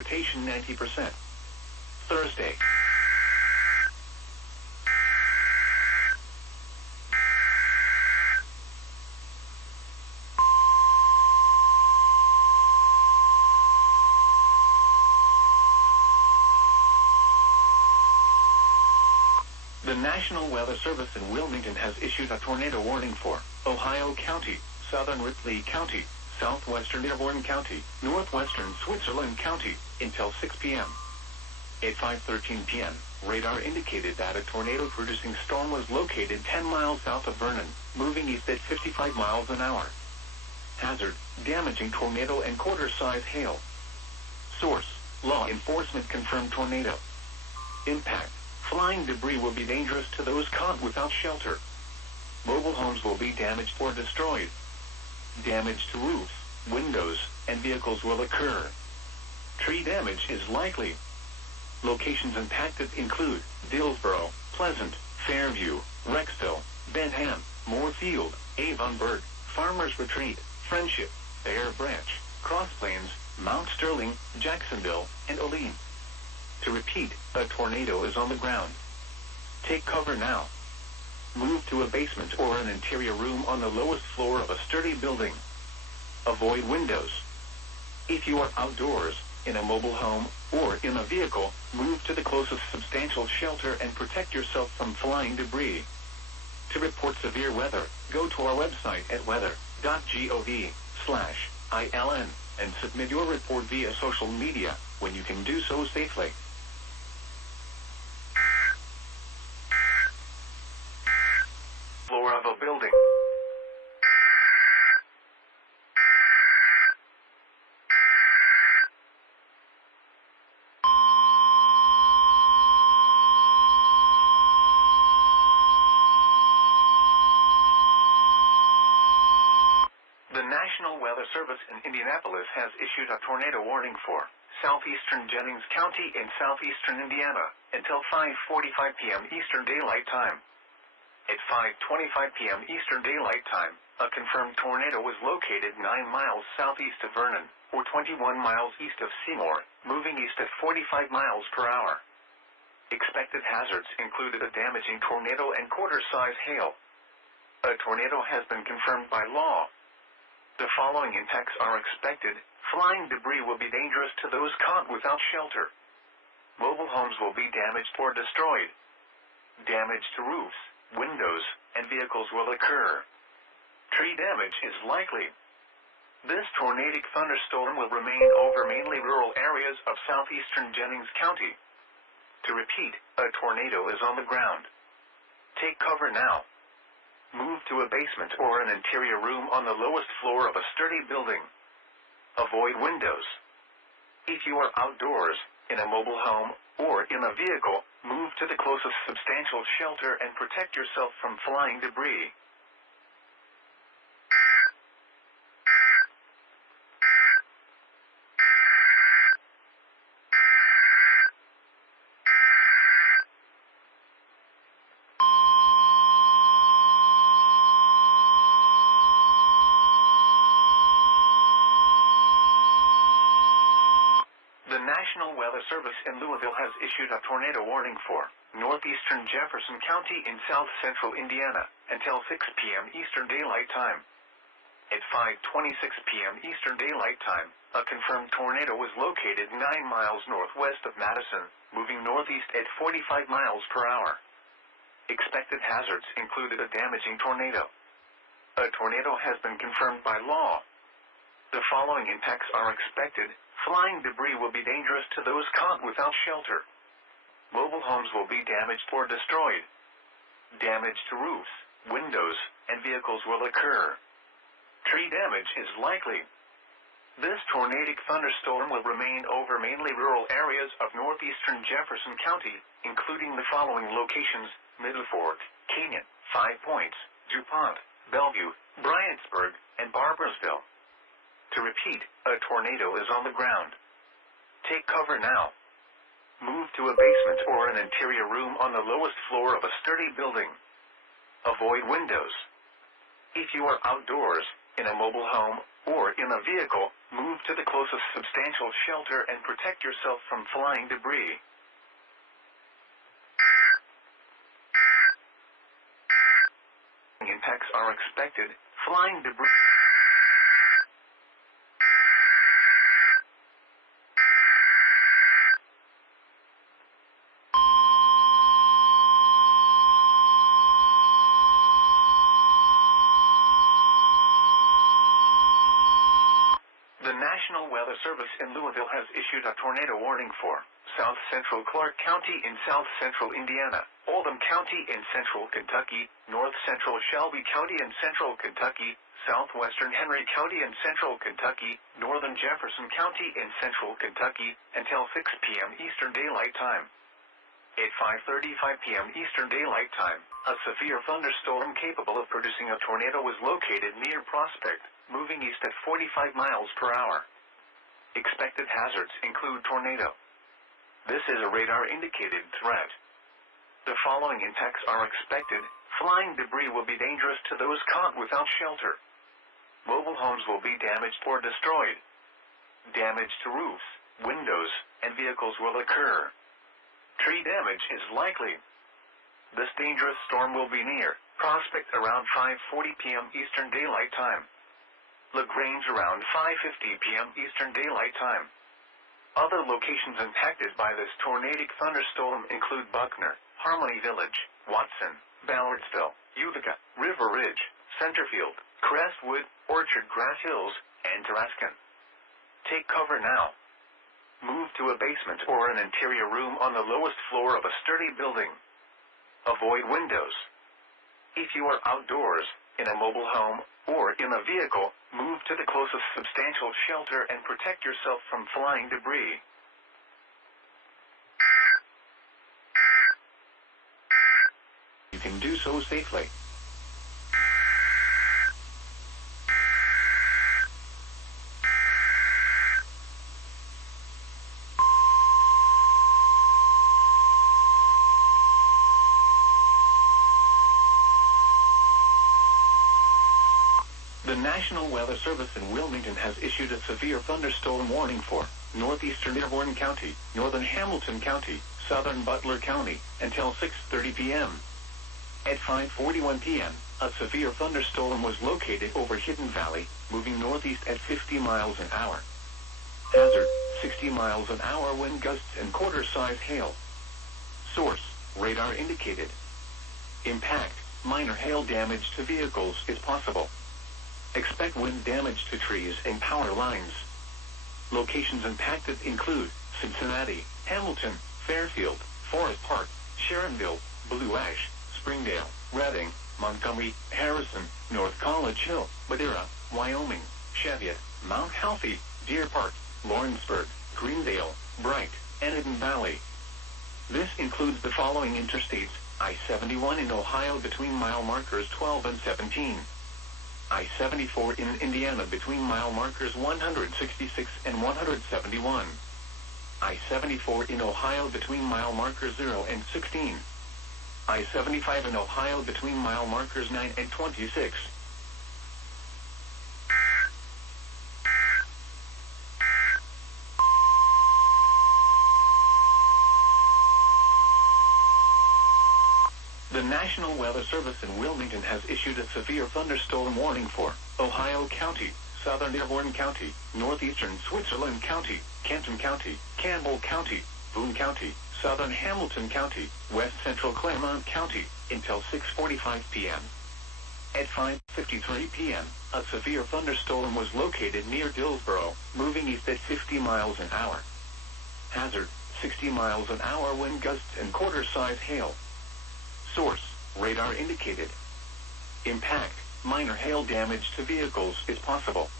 Rotation 90%. Thursday. The National Weather Service in Wilmington has issued a tornado warning for Ohio County, southern Ripley County, southwestern Dearborn County, northwestern Switzerland County, until 6 p.m. At 5:13 p.m., radar indicated that a tornado-producing storm was located 10 miles south of Vernon, moving east at 55 miles an hour. Hazard, damaging tornado and quarter-size hail. Source, law enforcement confirmed tornado. Impact, flying debris will be dangerous to those caught without shelter. Mobile homes will be damaged or destroyed. Damage to roofs, windows, and vehicles will occur. Tree damage is likely. Locations impacted include Dillsboro, Pleasant, Fairview, Rexville, Benham, Moorefield, Avonburg, Farmers Retreat, Friendship, Bear Branch, Cross Plains, Mount Sterling, Jacksonville, and Olean. To repeat, a tornado is on the ground. Take cover now. Move to a basement or an interior room on the lowest floor of a sturdy building. Avoid windows. If you are outdoors, in a mobile home, or in a vehicle, move to the closest substantial shelter and protect yourself from flying debris. To report severe weather, go to our website at weather.gov/ILN and submit your report via social media, when you can do so safely. Floor of a building. The National Weather Service in Indianapolis has issued a tornado warning for southeastern Jennings County in southeastern Indiana until 5:45 p.m. Eastern Daylight Time. At 5:25 p.m. Eastern Daylight Time, a confirmed tornado was located 9 miles southeast of Vernon, or 21 miles east of Seymour, moving east at 45 miles per hour. Expected hazards included a damaging tornado and quarter-size hail. A tornado has been confirmed by law. The following impacts are expected. Flying debris will be dangerous to those caught without shelter. Mobile homes will be damaged or destroyed. Damage to roofs, windows, and vehicles will occur. Tree damage is likely. This tornadic thunderstorm will remain over mainly rural areas of southeastern Jennings County. To repeat, a tornado is on the ground. Take cover now. Move to a basement or an interior room on the lowest floor of a sturdy building. Avoid windows. If you are outdoors, in a mobile home, or in a vehicle, move to the closest substantial shelter and protect yourself from flying debris. The National Weather Service in Louisville has issued a tornado warning for northeastern Jefferson County in south-central Indiana until 6 p.m. Eastern Daylight Time. At 5:26 p.m. Eastern Daylight Time, a confirmed tornado was located 9 miles northwest of Madison, moving northeast at 45 miles per hour. Expected hazards included a damaging tornado. A tornado has been confirmed by law. The following impacts are expected. Flying debris will be dangerous to those caught without shelter. Mobile homes will be damaged or destroyed. Damage to roofs, windows, and vehicles will occur. Tree damage is likely. This tornadic thunderstorm will remain over mainly rural areas of northeastern Jefferson County, including the following locations: Middle Fork, Canyon, 5 Points, DuPont, Bellevue, Bryantsburg, and Barboursville. To repeat, a tornado is on the ground. Take cover now. Move to a basement or an interior room on the lowest floor of a sturdy building. Avoid windows. If you are outdoors, in a mobile home, or in a vehicle, Move to the closest substantial shelter and protect yourself from flying debris. Impacts are expected. Flying debris. The National Weather Service in Louisville has issued a tornado warning for South Central Clark County in South Central Indiana, Oldham County in Central Kentucky, North Central Shelby County in Central Kentucky, Southwestern Henry County in Central Kentucky, Northern Jefferson County in Central Kentucky, until 6 p.m. Eastern Daylight Time. At 5:35 p.m. Eastern Daylight Time, a severe thunderstorm capable of producing a tornado was located near Prospect, moving east at 45 miles per hour. Expected hazards include tornado. This is a radar-indicated threat. The following impacts are expected. Flying debris will be dangerous to those caught without shelter. Mobile homes will be damaged or destroyed. Damage to roofs, windows, and vehicles will occur. Tree damage is likely. This dangerous storm will be near Prospect around 5:40 p.m. Eastern Daylight Time. LaGrange around 5:50 p.m. Eastern Daylight Time. Other locations impacted by this tornadic thunderstorm include Buckner, Harmony Village, Watson, Ballardsville, Utica, River Ridge, Centerfield, Crestwood, Orchard Grass Hills, and Tarascon. Take cover now. Move to a basement or an interior room on the lowest floor of a sturdy building. Avoid windows. If you are outdoors, in a mobile home, or in a vehicle, move to the closest substantial shelter and protect yourself from flying debris. You can do so safely. The National Weather Service in Wilmington has issued a severe thunderstorm warning for northeastern Dearborn County, northern Hamilton County, southern Butler County, until 6:30 p.m. At 5:41 p.m., a severe thunderstorm was located over Hidden Valley, moving northeast at 50 miles an hour. Hazard, 60 miles an hour wind gusts and quarter-size hail. Source, radar indicated. Impact, minor hail damage to vehicles is possible. Expect wind damage to trees and power lines. Locations impacted include Cincinnati, Hamilton, Fairfield, Forest Park, Sharonville, Blue Ash, Springdale, Reading, Montgomery, Harrison, North College Hill, Madera, Wyoming, Cheviot, Mount Healthy, Deer Park, Lawrenceburg, Greendale, Bright, and Hidden Valley. This includes the following interstates: I-71 in Ohio between mile markers 12 and 17. I-74 in Indiana between mile markers 166 and 171. I-74 in Ohio between mile markers 0 and 16. I-75 in Ohio between mile markers 9 and 26. The National Weather Service in Wilmington has issued a severe thunderstorm warning for Ohio County, southern Dearborn County, northeastern Switzerland County, Kenton County, Campbell County, Boone County, southern Hamilton County, west central Claremont County, until 6:45 p.m. At 5:53 p.m., a severe thunderstorm was located near Dillsboro, moving east at 50 miles an hour. Hazard, 60 miles an hour wind gusts and quarter-size hail. Source, radar indicated. Impact, minor hail damage to vehicles is possible.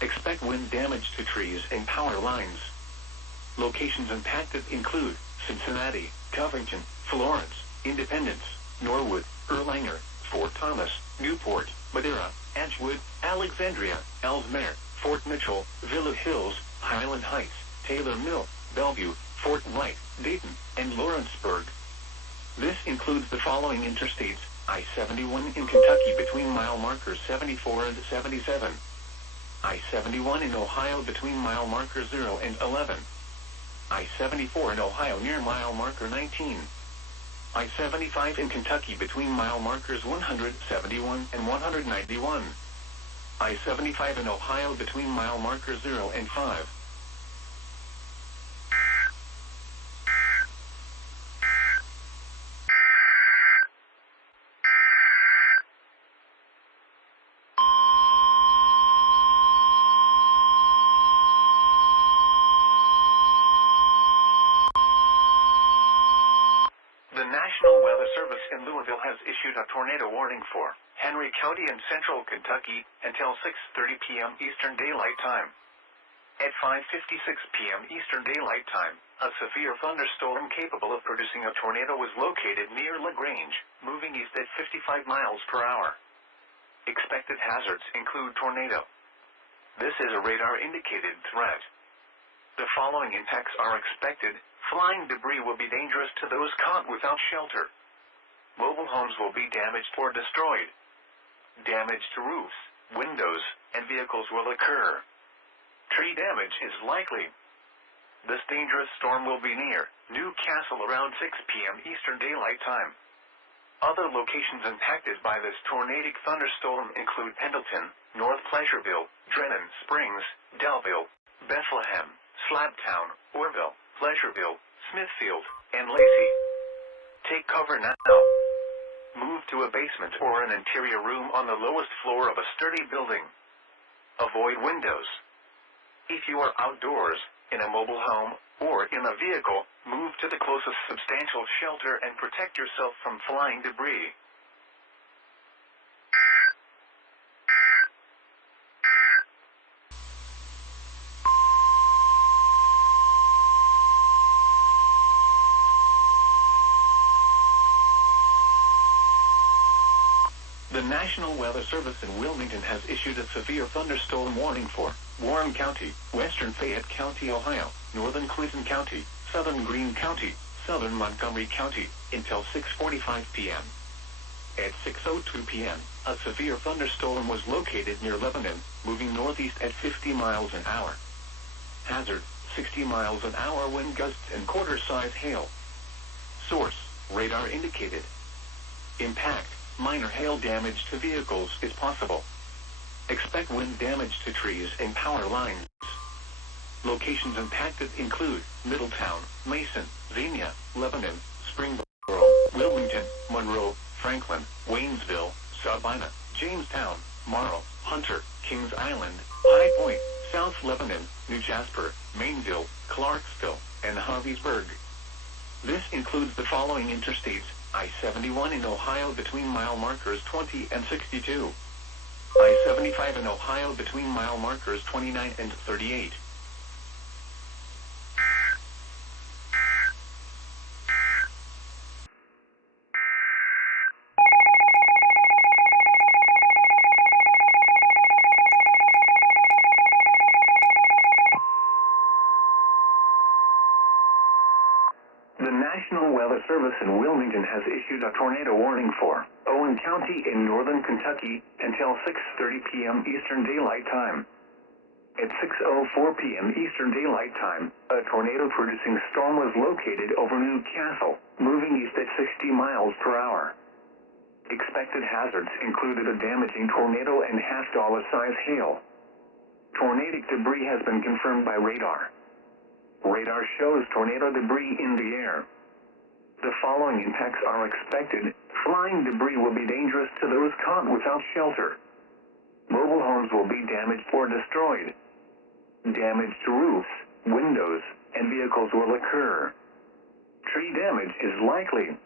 Expect wind damage to trees and power lines. Locations impacted include Cincinnati, Covington, Florence, Independence, Norwood, Erlanger, Fort Thomas, Newport, Madera, Edgewood, Alexandria, Ellesmere, Fort Mitchell, Villa Hills, Highland Heights, Taylor Mill, Bellevue, Fort Wright, Dayton, and Lawrenceburg. This includes the following interstates: I-71 in Kentucky between mile markers 74 and 77. I-71 in Ohio between mile marker 0 and 11. I-74 in Ohio near mile marker 19. I-75 in Kentucky between mile markers 171 and 191. I-75 in Ohio between mile markers 0 and 5. The National Weather Service in Louisville has issued a tornado warning for Henry County and central Kentucky until 6:30 p.m. Eastern Daylight Time. At 5:56 p.m. Eastern Daylight Time, a severe thunderstorm capable of producing a tornado was located near LaGrange, moving east at 55 miles per hour. Expected hazards include tornado. This is a radar-indicated threat. The following impacts are expected. Flying debris will be dangerous to those caught without shelter. Mobile homes will be damaged or destroyed. Damage to roofs, windows, and vehicles will occur. Tree damage is likely. This dangerous storm will be near Newcastle around 6 p.m. Eastern Daylight Time. Other locations impacted by this tornadic thunderstorm include Pendleton, North Pleasureville, Drennan Springs, Delville, Bethlehem, Slabtown, Orville, Pleasureville, Smithfield, and Lacey. Take cover now. Move to a basement or an interior room on the lowest floor of a sturdy building. Avoid windows. If you are outdoors, in a mobile home, or in a vehicle, move to the closest substantial shelter and protect yourself from flying debris. The National Weather Service in Wilmington has issued a severe thunderstorm warning for Warren County, Western Fayette County, Ohio, Northern Clinton County, Southern Greene County, Southern Montgomery County, until 6:45 p.m. At 6:02 p.m., a severe thunderstorm was located near Lebanon, moving northeast at 50 miles an hour. Hazard, 60 miles an hour wind gusts and quarter-size hail. Source, radar indicated. Impact, minor hail damage to vehicles is possible. Expect wind damage to trees and power lines. Locations impacted include Middletown, Mason, Xenia, Lebanon, Springboro, Wilmington, Monroe, Franklin, Waynesville, Sabina, Jamestown, Morrow, Hunter, Kings Island, High Point, South Lebanon, New Jasper, Mainville, Clarksville, and Harveysburg. This includes the following interstates: I-71 in Ohio between mile markers 20 and 62. I-75 in Ohio between mile markers 29 and 38. The National Weather Service in Wilmington has issued a tornado warning for Owen County in northern Kentucky until 6:30 p.m. Eastern Daylight Time. At 6:04 p.m. Eastern Daylight Time, a tornado-producing storm was located over Newcastle, moving east at 60 miles per hour. Expected hazards included a damaging tornado and half-dollar-size hail. Tornadic debris has been confirmed by radar. Radar shows tornado debris in the air. The following impacts are expected. Flying debris will be dangerous to those caught without shelter. Mobile homes will be damaged or destroyed. Damage to roofs, windows, and vehicles will occur. Tree damage is likely.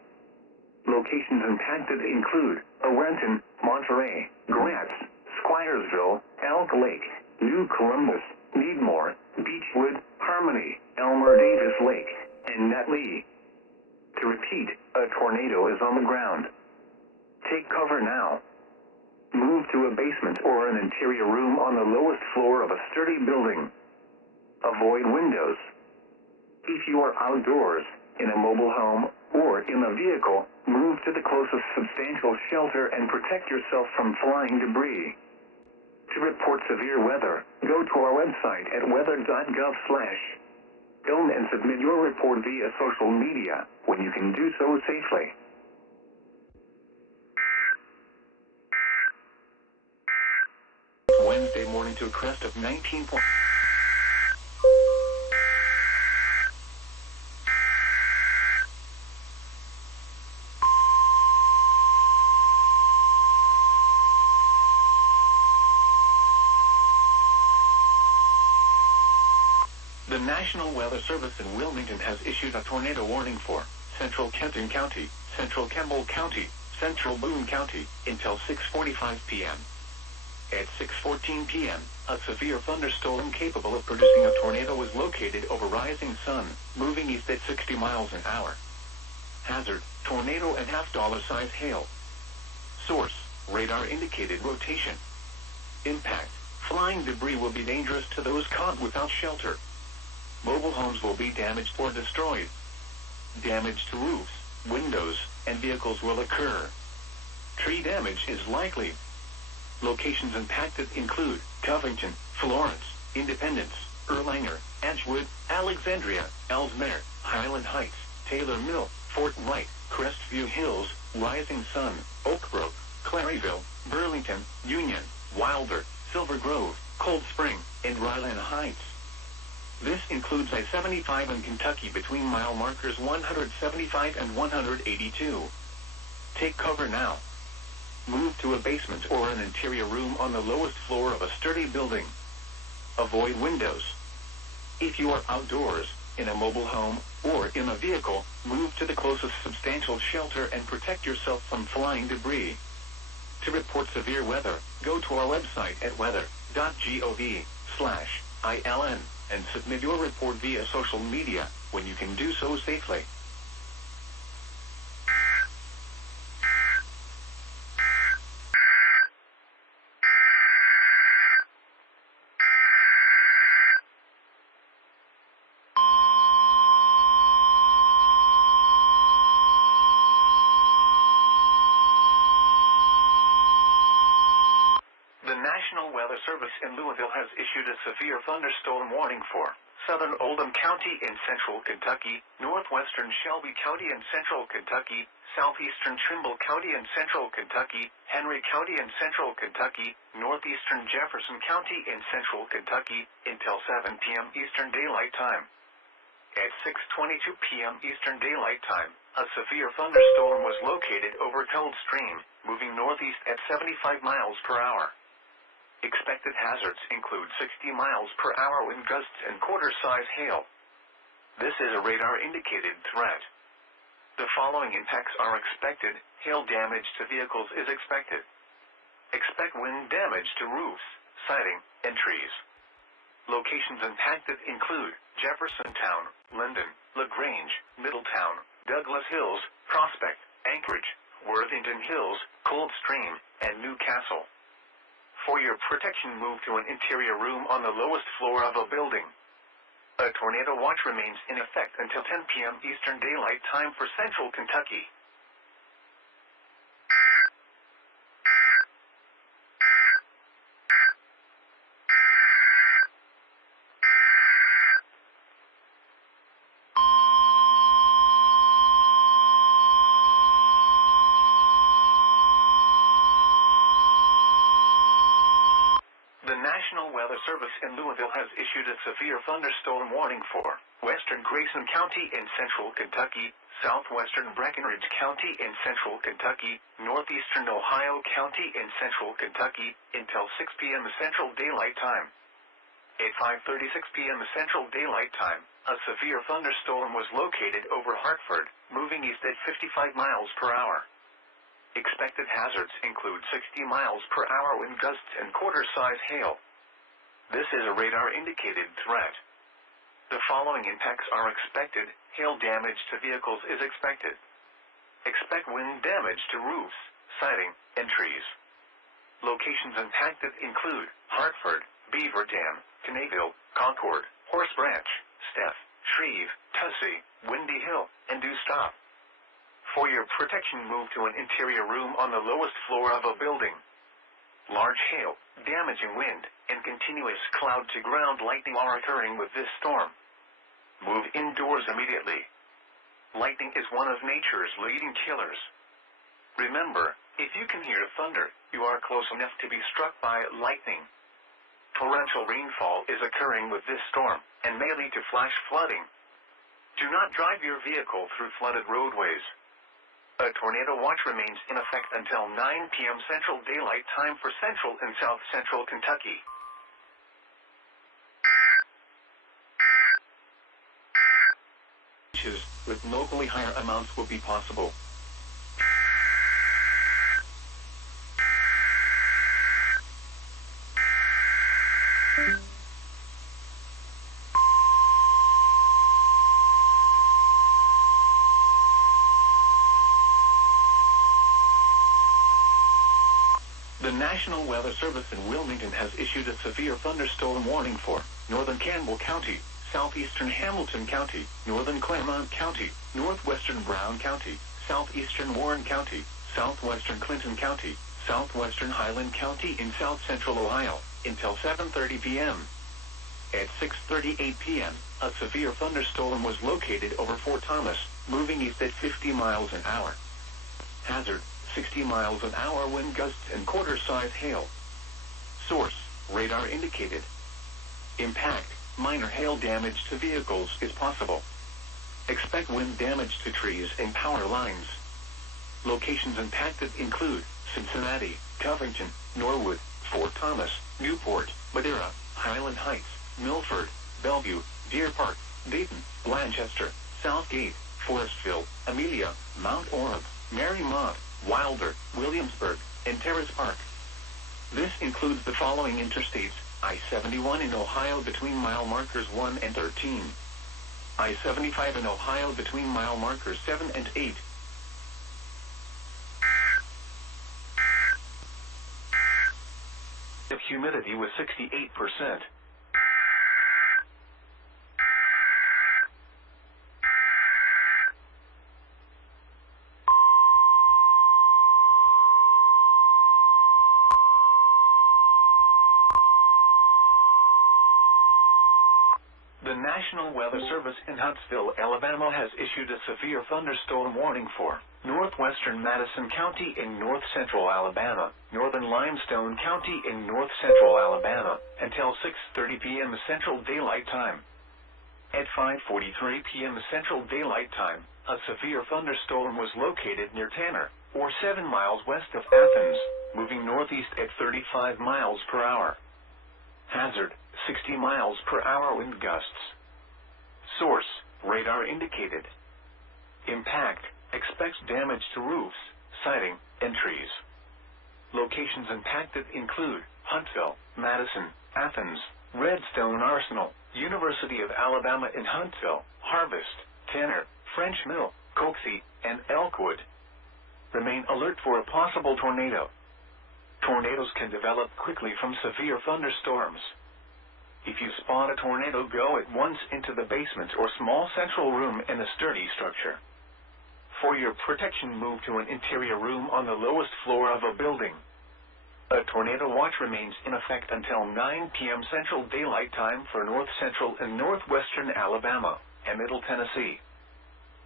Locations impacted include Renton, Monterey, Gratz, Squiresville, Elk Lake, New Columbus, Needmore, Beechwood, Harmony, Elmer Davis Lake, and Netley. To repeat, a tornado is on the ground. Take cover now. Move to a basement or an interior room on the lowest floor of a sturdy building. Avoid windows. If you are outdoors, in a mobile home, or in a vehicle, move to the closest substantial shelter and protect yourself from flying debris. To report severe weather, go to our website at weather.gov/. Film and submit your report via social media when you can do so safely. Wednesday morning to a crest of 19. The National Weather Service in Wilmington has issued a tornado warning for Central Kenton County, Central Campbell County, Central Boone County, until 6:45 p.m. At 6:14 p.m., a severe thunderstorm capable of producing a tornado was located over Rising Sun, moving east at 60 miles an hour. Hazard, tornado and $half-size hail. Source, radar indicated rotation. Impact, flying debris will be dangerous to those caught without shelter. Mobile homes will be damaged or destroyed. Damage to roofs, windows, and vehicles will occur. Tree damage is likely. Locations impacted include Covington, Florence, Independence, Erlanger, Edgewood, Alexandria, Ellesmere, Highland Heights, Taylor Mill, Fort Wright, Crestview Hills, Rising Sun, Oak Brook, Claryville, Burlington, Union, Wilder, Silver Grove, Cold Spring, and Ryland Heights. This includes I-75 in Kentucky between mile markers 175 and 182. Take cover now. Move to a basement or an interior room on the lowest floor of a sturdy building. Avoid windows. If you are outdoors, in a mobile home, or in a vehicle, move to the closest substantial shelter and protect yourself from flying debris. To report severe weather, go to our website at weather.gov/ILN. and submit your report via social media when you can do so safely. The National Weather Service in Louisville has issued a severe thunderstorm warning for southern Oldham County in central Kentucky, northwestern Shelby County in central Kentucky, southeastern Trimble County in central Kentucky, Henry County in central Kentucky, northeastern Jefferson County in central Kentucky, until 7 p.m. Eastern Daylight Time. At 6:22 p.m. Eastern Daylight Time, a severe thunderstorm was located over Coldstream, moving northeast at 75 miles per hour. Expected hazards include 60 miles per hour wind gusts and quarter-size hail. This is a radar-indicated threat. The following impacts are expected. Hail damage to vehicles is expected. Expect wind damage to roofs, siding, and trees. Locations impacted include Jeffersontown, Linden, LaGrange, Middletown, Douglas Hills, Prospect, Anchorage, Worthington Hills, Coldstream, and Newcastle. For your protection, move to an interior room on the lowest floor of a building. A tornado watch remains in effect until 10 p.m. Eastern Daylight Time for central Kentucky. The National Weather Service in Louisville has issued a severe thunderstorm warning for western Grayson County in central Kentucky, southwestern Breckinridge County in central Kentucky, northeastern Ohio County in central Kentucky, until 6 p.m. Central Daylight Time. At 5:36 p.m. Central Daylight Time, a severe thunderstorm was located over Hartford, moving east at 55 miles per hour. Expected hazards include 60 miles per hour wind gusts and quarter-size hail. This is a radar-indicated threat. The following impacts are expected. Hail damage to vehicles is expected. Expect wind damage to roofs, siding, and trees. Locations impacted include Hartford, Beaver Dam, Canayville, Concord, Horse Branch, Steph, Shreve, Tussey, Windy Hill, and Stop. For your protection, move to an interior room on the lowest floor of a building. Large hail, damaging wind, and continuous cloud-to-ground lightning are occurring with this storm. Move indoors immediately. Lightning is one of nature's leading killers. Remember, if you can hear thunder, you are close enough to be struck by lightning. Torrential rainfall is occurring with this storm, and may lead to flash flooding. Do not drive your vehicle through flooded roadways. A tornado watch remains in effect until 9 p.m. Central Daylight Time for central and south central Kentucky. With locally higher amounts will be possible. The National Weather Service in Wilmington has issued a severe thunderstorm warning for northern Campbell County, southeastern Hamilton County, northern Claremont County, northwestern Brown County, southeastern Warren County, southwestern Clinton County, southwestern Highland County in south central Ohio, until 7:30 p.m. At 6:38 p.m., a severe thunderstorm was located over Fort Thomas, moving east at 50 miles an hour. Hazard, 60 miles an hour wind gusts and quarter-size hail. Source, radar indicated. Impact, minor hail damage to vehicles is possible. Expect wind damage to trees and power lines. Locations impacted include Cincinnati, Covington, Norwood, Fort Thomas, Newport, Madera, Highland Heights, Milford, Bellevue, Deer Park, Dayton, Blanchester, Southgate, Forestville, Amelia, Mount Orab, Marymount, Wilder, Williamsburg, and Terrace Park. This includes the following interstates: I-71 in Ohio between mile markers 1 and 13. I-75 in Ohio between mile markers 7 and 8. The humidity was 68%. The National Weather Service in Huntsville, Alabama has issued a severe thunderstorm warning for northwestern Madison County in north-central Alabama, northern Limestone County in north-central Alabama, until 6:30 p.m. Central Daylight Time. At 5:43 p.m. Central Daylight Time, a severe thunderstorm was located near Tanner, or 7 miles west of Athens, moving northeast at 35 miles per hour. Hazard, 60 miles per hour wind gusts. Source, radar indicated. Impact, expects damage to roofs, siding, and trees. Locations impacted include Huntsville, Madison, Athens, Redstone Arsenal, University of Alabama in Huntsville, Harvest, Tanner, French Mill, Coxie, and Elkwood. Remain alert for a possible tornado. Tornadoes can develop quickly from severe thunderstorms. If you spot a tornado, go at once into the basement or small central room in a sturdy structure. For your protection, move to an interior room on the lowest floor of a building. A tornado watch remains in effect until 9 p.m. Central Daylight Time for north central and northwestern Alabama and Middle Tennessee.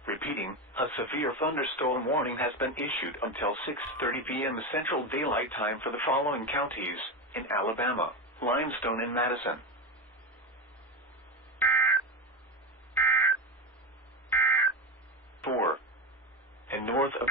Repeating, a severe thunderstorm warning has been issued until 6:30 p.m. Central Daylight Time for the following counties in Alabama: Limestone and Madison. And north of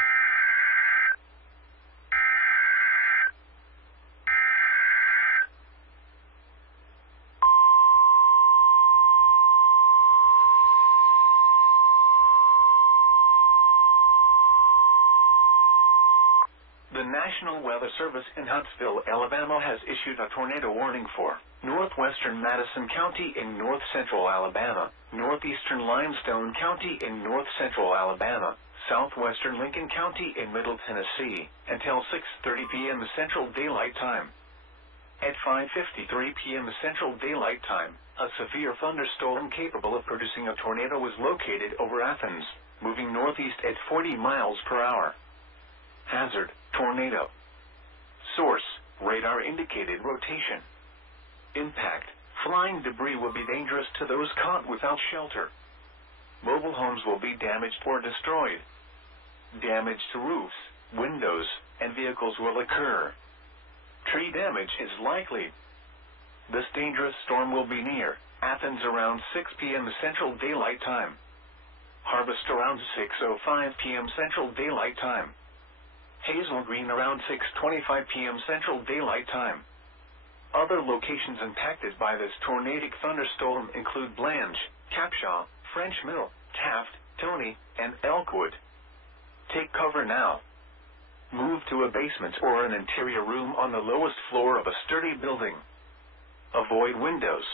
the National Weather Service in Huntsville, Alabama has issued a tornado warning for northwestern Madison County in north-central Alabama, northeastern Limestone County in north-central Alabama, southwestern Lincoln County in Middle Tennessee, until 6:30 p.m. Central Daylight Time. At 5:53 p.m. Central Daylight Time, a severe thunderstorm capable of producing a tornado was located over Athens, moving northeast at 40 miles per hour. Hazard, tornado. Source, radar indicated rotation. Impact, flying debris will be dangerous to those caught without shelter. Mobile homes will be damaged or destroyed. Damage to roofs, windows, and vehicles will occur. Tree damage is likely. This dangerous storm will be near Athens around 6 p.m. Central Daylight Time. Harvest around 6:05 p.m. Central Daylight Time. Hazel Green around 6:25 p.m. Central Daylight Time. Other locations impacted by this tornadic thunderstorm include Blanche, Capshaw, French Mill, Taft, Tony, and Elkwood. Take cover now. Move to a basement or an interior room on the lowest floor of a sturdy building. Avoid windows.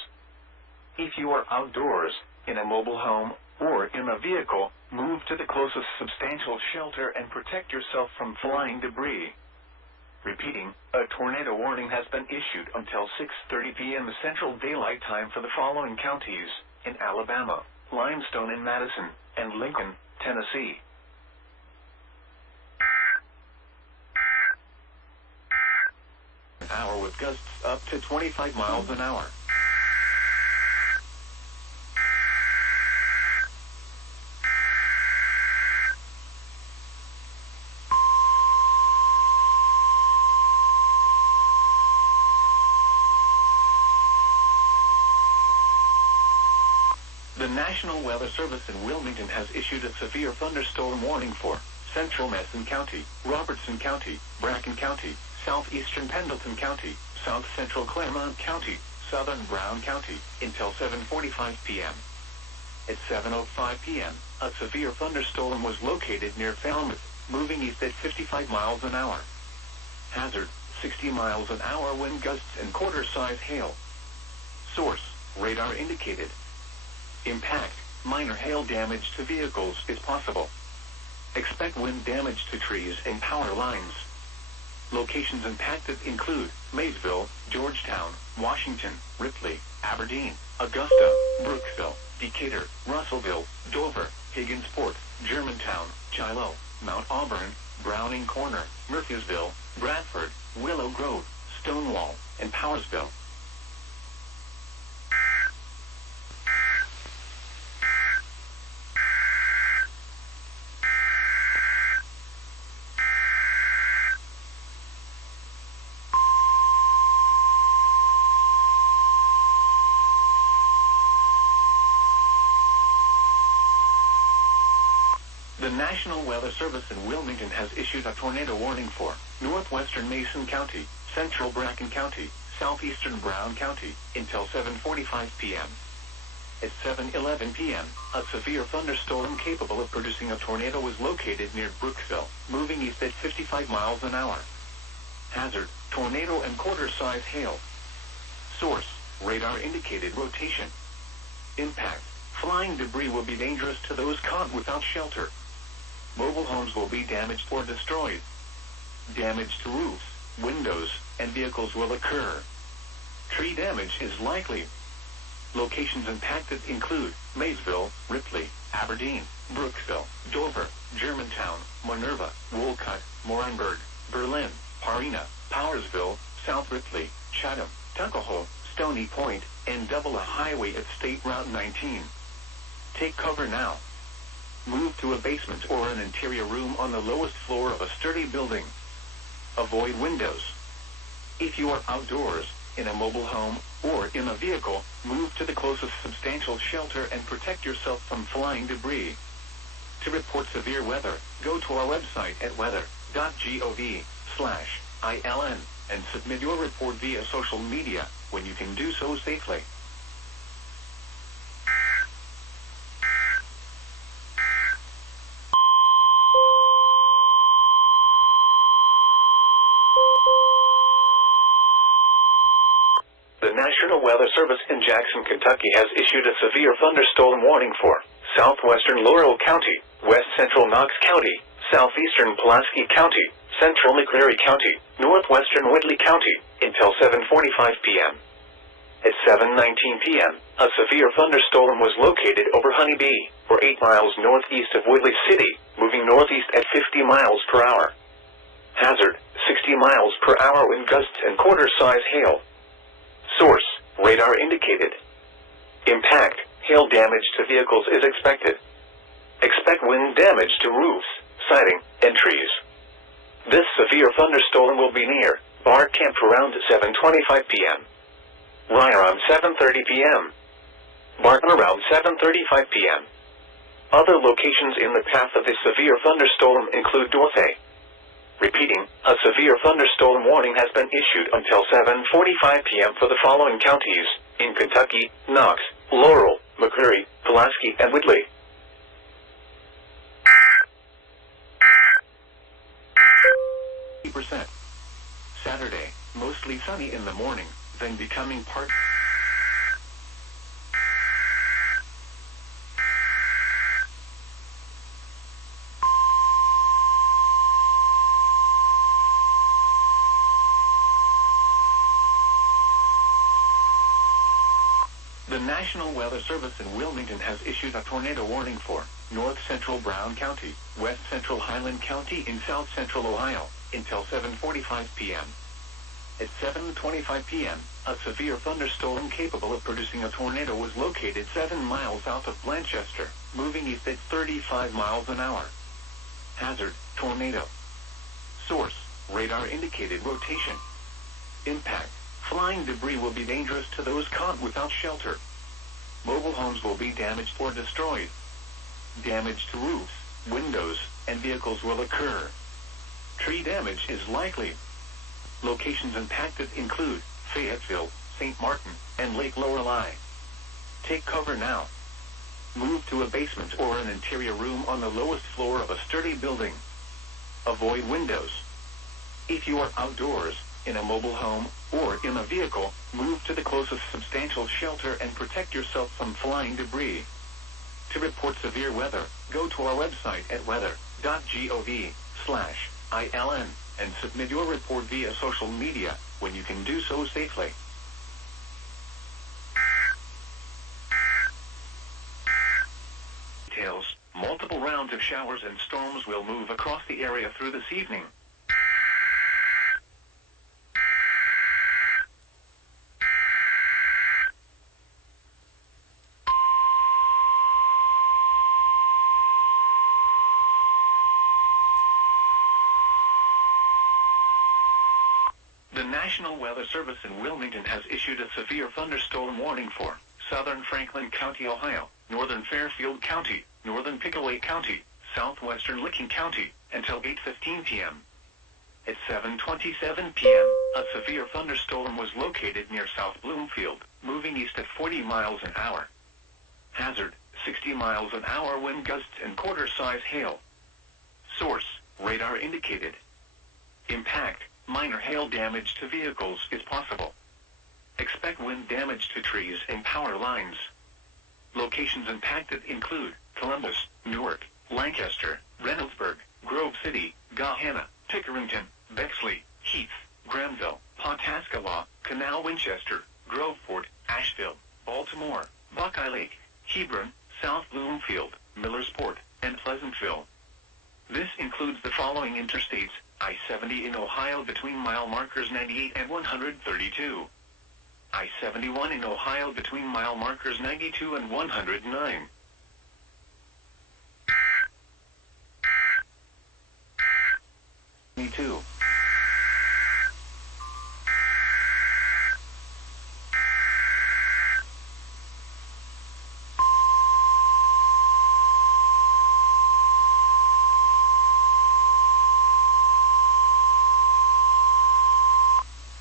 If you are outdoors, in a mobile home, or in a vehicle, move to the closest substantial shelter and protect yourself from flying debris. Repeating, a tornado warning has been issued until 6:30 p.m. Central Daylight Time for the following counties in Alabama: Limestone and Madison, and Lincoln, Tennessee. An hour with gusts up to 25 miles an hour. The National Weather Service in Wilmington has issued a severe thunderstorm warning for Central Madison County, Robertson County, Bracken County, Southeastern Pendleton County, South Central Claremont County, Southern Brown County, until 7:45 p.m. At 7:05 p.m., a severe thunderstorm was located near Falmouth, moving east at 55 miles an hour. Hazard, 60 miles an hour wind gusts and quarter-size hail. Source, radar indicated. Impact, minor hail damage to vehicles is possible. Expect wind damage to trees and power lines. Locations impacted include Maysville, Georgetown, Washington, Ripley, Aberdeen, Augusta, Brookville, Decatur, Russellville, Dover, Higginsport, Germantown, Shiloh, Mount Auburn, Browning Corner, Murphysville, Bradford, Willow Grove, Stonewall, and Powersville. The National Weather Service in Wilmington has issued a tornado warning for northwestern Mason County, central Bracken County, southeastern Brown County, until 7:45 p.m. At 7:11 p.m., a severe thunderstorm capable of producing a tornado was located near Brookville, moving east at 55 miles an hour. Hazard, tornado and quarter-size hail. Source, radar indicated rotation. Impact, flying debris will be dangerous to those caught without shelter. Mobile homes will be damaged or destroyed. Damage to roofs, windows, and vehicles will occur. Tree damage is likely. Locations impacted include Maysville, Ripley, Aberdeen, Brookville, Dover, Germantown, Minerva, Wolcott, Moranberg, Berlin, Parina, Powersville, South Ripley, Chatham, Tuckahoe, Stony Point, and double a highway at State Route 19. Take cover now. Move to a basement or an interior room on the lowest floor of a sturdy building. Avoid windows. If you are outdoors, in a mobile home, or in a vehicle, move to the closest substantial shelter and protect yourself from flying debris. To report severe weather, go to our website at weather.gov/ILN and submit your report via social media when you can do so safely. The National Weather Service in Jackson, Kentucky has issued a severe thunderstorm warning for southwestern Laurel County, west central Knox County, southeastern Pulaski County, central McCleary County, northwestern Whitley County, until 7:45 p.m. At 7:19 p.m., a severe thunderstorm was located over Honeybee, or 8 miles northeast of Woodley City, moving northeast at 50 miles per hour. Hazard, 60 miles per hour wind gusts and quarter-size hail. Source, radar indicated. Impact, hail damage to vehicles is expected. Expect wind damage to roofs, siding, and trees. This severe thunderstorm will be near Bar Camp around 7:25 p.m. Rye around 7:30 p.m. Barton around 7:35 p.m. Other locations in the path of this severe thunderstorm include Dorothy. Repeating, a severe thunderstorm warning has been issued until 7:45 p.m. for the following counties in Kentucky: Knox, Laurel, McCreary, Pulaski, and Whitley. %. Saturday, mostly sunny in the morning, then becoming part. The National Weather Service in Wilmington has issued a tornado warning for north central Brown County, west central Highland County in south central Ohio, until 7:45 p.m. At 7:25 p.m., a severe thunderstorm capable of producing a tornado was located 7 miles south of Blanchester, moving east at 35 miles an hour. Hazard, tornado. Source, radar indicated rotation. Impact, flying debris will be dangerous to those caught without shelter. Mobile homes will be damaged or destroyed. Damage to roofs, windows, and vehicles will occur. Tree damage is likely. Locations impacted include Fayetteville, St. Martin, and Lake Lorelei. Take cover now. Move to a basement or an interior room on the lowest floor of a sturdy building. Avoid windows. If you are outdoors, in a mobile home, or in a vehicle, move to the closest substantial shelter and protect yourself from flying debris. To report severe weather, go to our website at weather.gov/ILN and submit your report via social media, when you can do so safely. Details: multiple rounds of showers and storms will move across the area through this evening. The National Weather Service in Wilmington has issued a severe thunderstorm warning for southern Franklin County, Ohio, northern Fairfield County, northern Pickaway County, southwestern Licking County, until 8:15 p.m. At 7:27 p.m., a severe thunderstorm was located near South Bloomfield, moving east at 40 miles an hour. Hazard, 60 miles an hour wind gusts and quarter-size hail. Source, radar indicated. Impact, minor hail damage to vehicles is possible. Expect wind damage to trees and power lines. Locations impacted include Columbus, Newark, Lancaster, Reynoldsburg, Grove City, Gahanna, Pickerington, Bexley, Heath, Granville, Pawtascawa, Canal Winchester, Groveport, Asheville, Baltimore, Buckeye Lake, Hebron, South Bloomfield, Millersport, and Pleasantville. This includes the following interstates: I-70 in Ohio between mile markers 98 and 132. I-71 in Ohio between mile markers 92 and 109. Me too.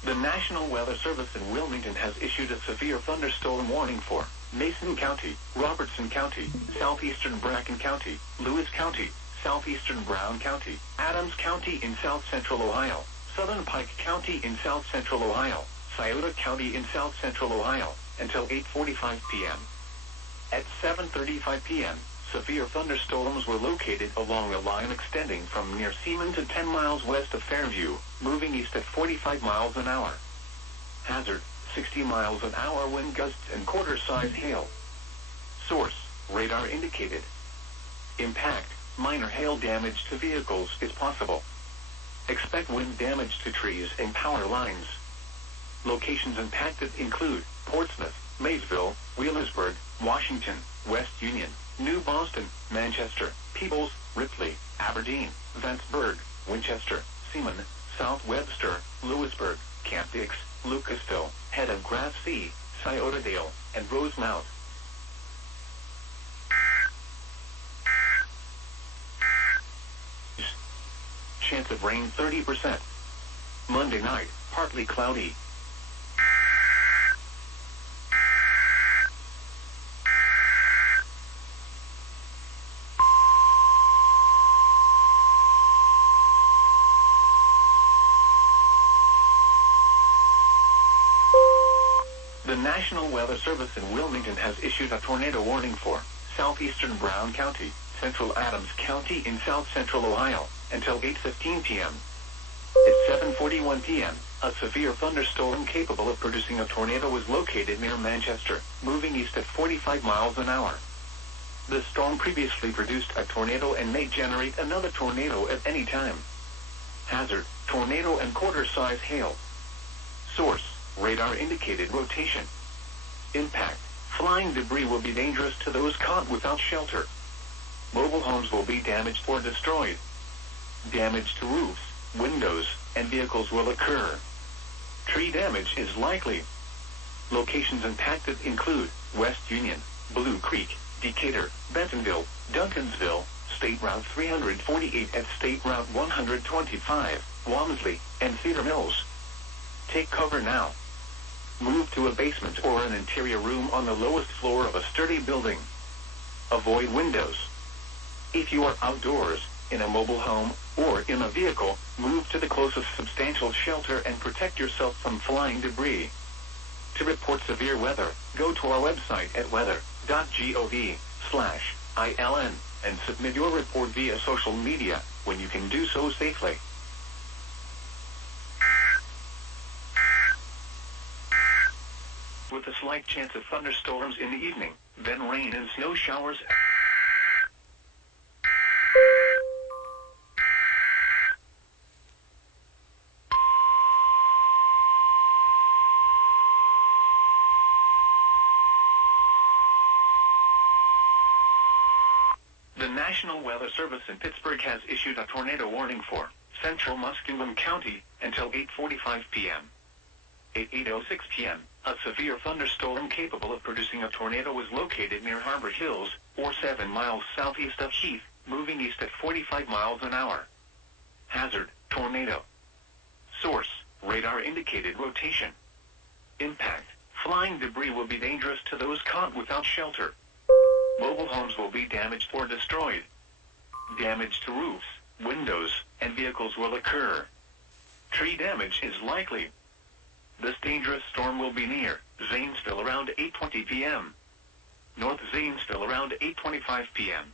The National Weather Service in Wilmington has issued a severe thunderstorm warning for Mason County, Robertson County, southeastern Bracken County, Lewis County, southeastern Brown County, Adams County in south-central Ohio, southern Pike County in south-central Ohio, Scioto County in south-central Ohio, until 8:45 p.m. At 7:35 p.m., severe thunderstorms were located along a line extending from near Seaman to 10 miles west of Fairview, moving east at 45 miles an hour. Hazard, 60 miles an hour wind gusts and quarter-size hail. Source, radar indicated. Impact, minor hail damage to vehicles is possible. Expect wind damage to trees and power lines. Locations impacted include Portsmouth, Maysville, Wheelersburg, Washington, West Union, New Boston, Manchester, Peebles, Ripley, Aberdeen, Vanceburg, Winchester, Seaman, South Webster, Lewisburg, Camp Dix, Lucasville, Head of Grass Sea, Sciotadale, and Rosemount. Chance of rain 30%. Monday night, partly cloudy. The National Weather Service in Wilmington has issued a tornado warning for southeastern Brown County, central Adams County in south-central Ohio, until 8:15 p.m. At 7:41 p.m., a severe thunderstorm capable of producing a tornado was located near Manchester, moving east at 45 miles an hour. The storm previously produced a tornado and may generate another tornado at any time. Hazard, tornado and quarter-size hail. Source, radar indicated rotation. Impact, flying debris will be dangerous to those caught without shelter. Mobile homes will be damaged or destroyed. Damage to roofs, windows, and vehicles will occur. Tree damage is likely. Locations impacted include West Union, Blue Creek, Decatur, Bentonville, Duncansville, State Route 348 at State Route 125, Walmsley, and Cedar Mills. Take cover now. Move to a basement or an interior room on the lowest floor of a sturdy building. Avoid windows. If you are outdoors, in a mobile home, or in a vehicle, move to the closest substantial shelter and protect yourself from flying debris. To report severe weather, go to our website at weather.gov/ILN and submit your report via social media, when you can do so safely. With a slight chance of thunderstorms in the evening, then rain and snow showers. The National Weather Service in Pittsburgh has issued a tornado warning for central Muskegon County until 8:45 p.m. At 8:06 p.m., a severe thunderstorm capable of producing a tornado was located near Harbor Hills, or 7 miles southeast of Heath, moving east at 45 miles an hour. Hazard, tornado. Source, radar indicated rotation. Impact, flying debris will be dangerous to those caught without shelter. Mobile homes will be damaged or destroyed. Damage to roofs, windows, and vehicles will occur. Tree damage is likely. This dangerous storm will be near Zanesville around 8:20 p.m. North Zanesville around 8:25 p.m.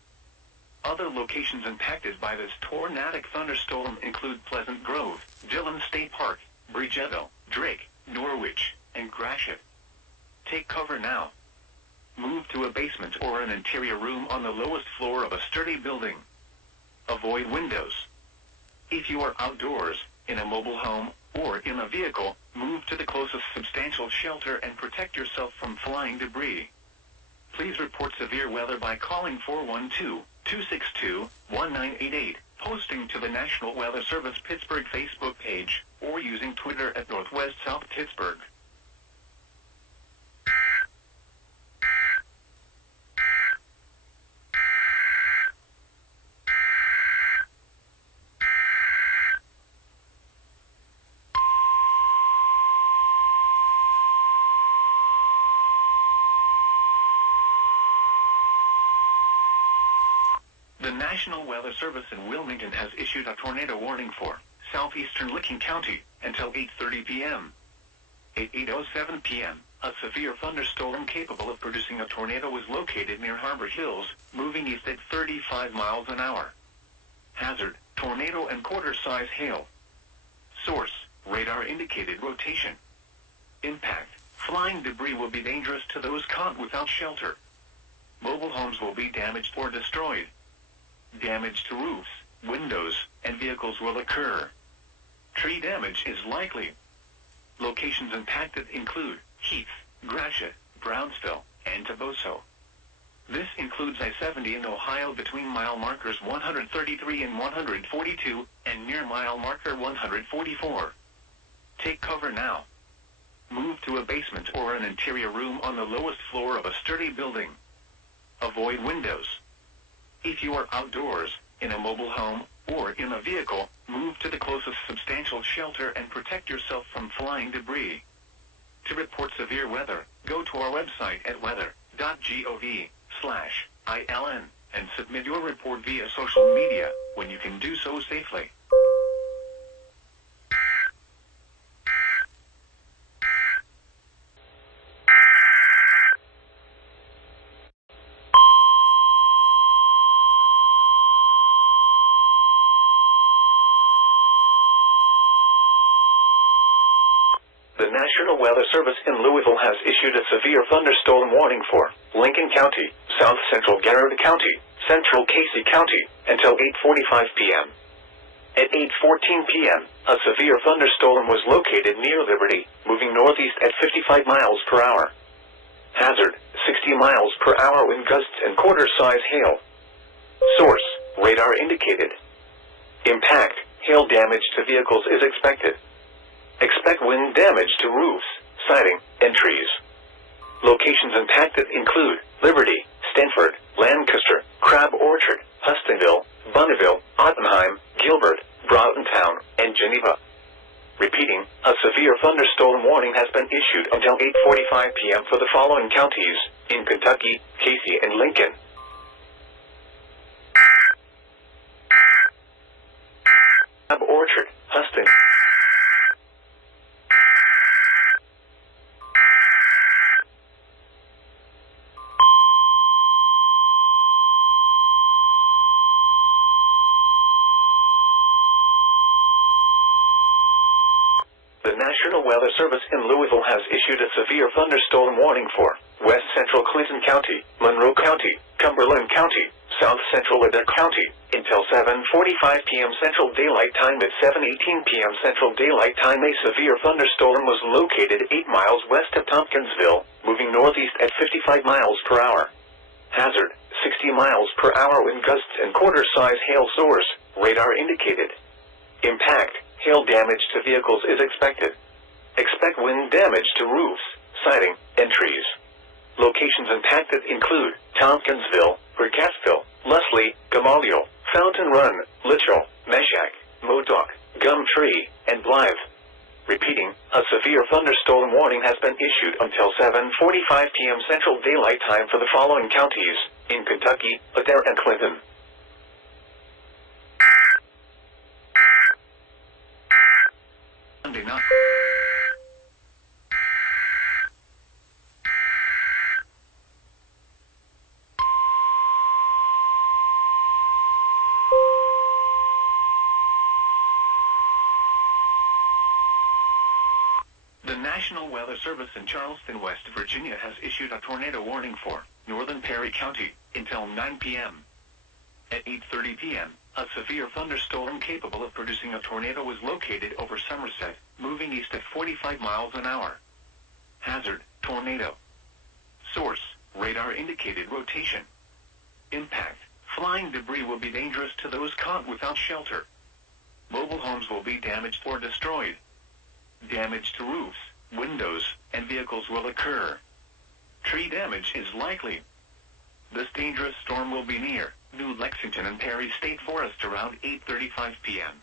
Other locations impacted by this tornadic thunderstorm include Pleasant Grove, Dillon State Park, Bridgetto, Drake, Norwich, and Gratiot. Take cover now. Move to a basement or an interior room on the lowest floor of a sturdy building. Avoid windows. If you are outdoors, in a mobile home, or in a vehicle, move to the closest substantial shelter and protect yourself from flying debris. Please report severe weather by calling 412-262-1988, posting to the National Weather Service Pittsburgh Facebook page, or using Twitter at Northwest South Pittsburgh. The National Weather Service in Wilmington has issued a tornado warning for southeastern Licking County until 8:30 p.m. At 8:07 p.m., a severe thunderstorm capable of producing a tornado was located near Harbor Hills, moving east at 35 miles an hour. Hazard, tornado and quarter-size hail. Source, radar indicated rotation. Impact, flying debris will be dangerous to those caught without shelter. Mobile homes will be damaged or destroyed. Damage to roofs, windows, and vehicles will occur. Tree damage is likely. Locations impacted include Heath, Gratiot, Brownsville, and Toboso. This includes I-70 in Ohio between mile markers 133 and 142, and near mile marker 144. Take cover now. Move to a basement or an interior room on the lowest floor of a sturdy building. Avoid windows. If you are outdoors, in a mobile home, or in a vehicle, move to the closest substantial shelter and protect yourself from flying debris. To report severe weather, go to our website at weather.gov/ILN and submit your report via social media when you can do so safely. The National Weather Service in Louisville has issued a severe thunderstorm warning for Lincoln County, South Central Garrett County, Central Casey County, until 8:45 p.m. At 8:14 p.m., a severe thunderstorm was located near Liberty, moving northeast at 55 miles per hour. Hazard, 60 miles per hour wind gusts and quarter-size hail. Source, radar indicated. Impact, hail damage to vehicles is expected. Expect wind damage to roofs, siding, and trees. Locations impacted include Liberty, Stanford, Lancaster, Crab Orchard, Hustonville, Bonneville, Ottenheim, Gilbert, Broughtontown, and Geneva. Repeating, a severe thunderstorm warning has been issued until 8:45 p.m. for the following counties in Kentucky, Casey, and Lincoln. Crab Orchard, Huston. The National Weather Service in Louisville has issued a severe thunderstorm warning for West Central Clinton County, Monroe County, Cumberland County, South Central Adair County, until 7:45 p.m. Central Daylight Time. At 7:18 p.m. Central Daylight Time, a severe thunderstorm was located 8 miles west of Tompkinsville, moving northeast at 55 miles per hour. Hazard, 60 miles per hour wind gusts and quarter-size hail. Source, radar indicated. Impact, hail damage to vehicles is expected. Expect wind damage to roofs, siding, and trees. Locations impacted include Tompkinsville, Brickettsville, Leslie, Gamaliel, Fountain Run, Litchell, Meshack, Modoc, Gumtree, and Blythe. Repeating, a severe thunderstorm warning has been issued until 7:45 p.m. Central Daylight Time for the following counties in Kentucky, Adair, and Clinton. Monday night. The National Weather Service in Charleston, West Virginia has issued a tornado warning for northern Perry County until 9 p.m. At 8:30 p.m., a severe thunderstorm capable of producing a tornado was located over Somerset, moving east at 45 miles an hour. Hazard, tornado. Source, radar indicated rotation. Impact, flying debris will be dangerous to those caught without shelter. Mobile homes will be damaged or destroyed. Damage to roofs, windows, and vehicles will occur. Tree damage is likely. This dangerous storm will be near New Lexington and Perry State Forest around 8:35 p.m.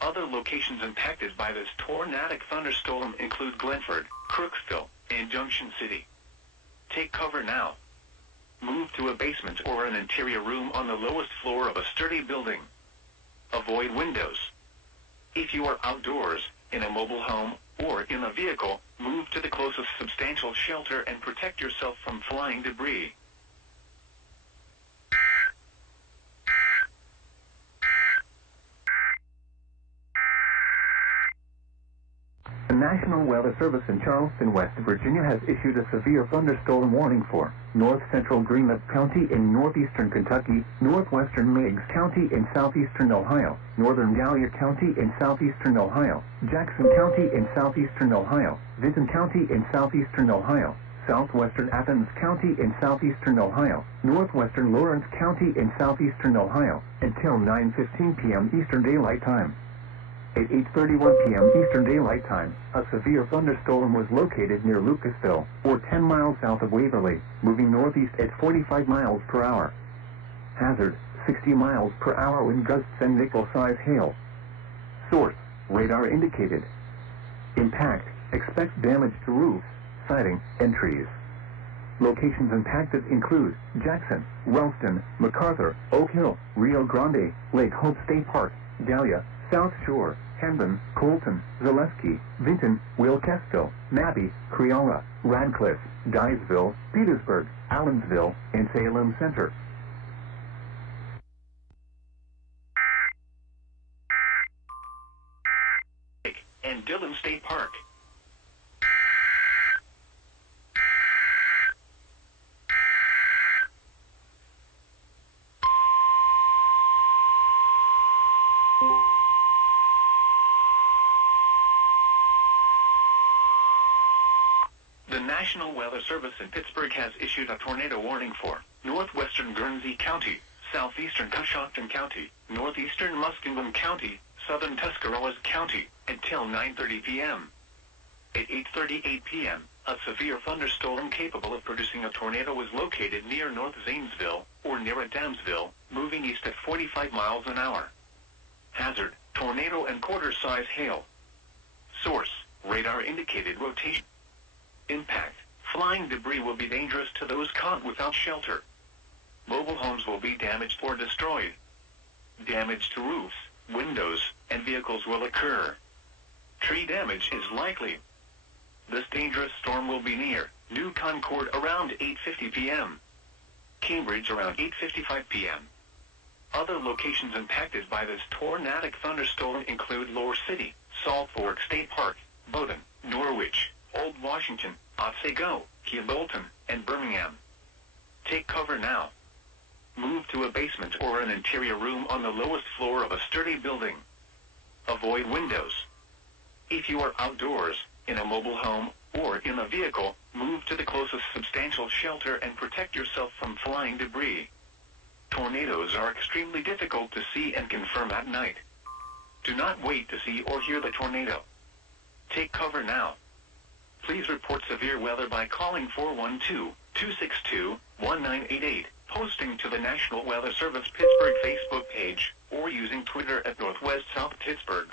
Other locations impacted by this tornadic thunderstorm include Glenford, Crooksville, and Junction City. Take cover now. Move to a basement or an interior room on the lowest floor of a sturdy building. Avoid windows. If you are outdoors, in a mobile home, or in a vehicle, move to the closest substantial shelter and protect yourself from flying debris. The National Weather Service in Charleston, West Virginia has issued a severe thunderstorm warning for north central Greenup County in northeastern Kentucky, northwestern Meigs County in southeastern Ohio, northern Gallia County in southeastern Ohio, Jackson County in southeastern Ohio, Vinton County in southeastern Ohio, southwestern Athens County in southeastern Ohio, northwestern Lawrence County in southeastern Ohio, until 9:15 p.m. Eastern Daylight Time. At 8:31 p.m. Eastern Daylight Time, a severe thunderstorm was located near Lucasville, or 10 miles south of Waverly, moving northeast at 45 miles per hour. Hazard, 60 miles per hour wind gusts and nickel-size hail. Source, radar indicated. Impact, expect damage to roofs, siding, and trees. Locations impacted include Jackson, Wellston, MacArthur, Oak Hill, Rio Grande, Lake Hope State Park, Gallia, South Shore, Hendon, Colton, Zaleski, Vinton, Wilkesville, Mabee, Creola, Radcliffe, Dyersville, Petersburg, Allensville, and Salem Center. And Dillon State Park. The National Weather Service in Pittsburgh has issued a tornado warning for northwestern Guernsey County, southeastern Coshocton County, northeastern Muskingum County, southern Tuscarawas County, until 9:30 p.m. At 8:38 p.m., a severe thunderstorm capable of producing a tornado was located near North Zanesville, or near Adamsville, moving east at 45 miles an hour. Hazard, tornado and quarter-size hail. Source, radar indicated rotation. Impact, flying debris will be dangerous to those caught without shelter. Mobile homes will be damaged or destroyed. Damage to roofs, windows, and vehicles will occur. Tree damage is likely. This dangerous storm will be near New Concord around 8:50 p.m. Cambridge around 8:55 p.m. Other locations impacted by this tornadic thunderstorm include Lower City, Salt Fork State Park, Bowdoin, Norwich, Old Washington, Otsego, Bolton, and Birmingham. Take cover now. Move to a basement or an interior room on the lowest floor of a sturdy building. Avoid windows. If you are outdoors, in a mobile home, or in a vehicle, move to the closest substantial shelter and protect yourself from flying debris. Tornadoes are extremely difficult to see and confirm at night. Do not wait to see or hear the tornado. Take cover now. Please report severe weather by calling 412-262-1988, posting to the National Weather Service Pittsburgh Facebook page, or using Twitter at Northwest South Pittsburgh.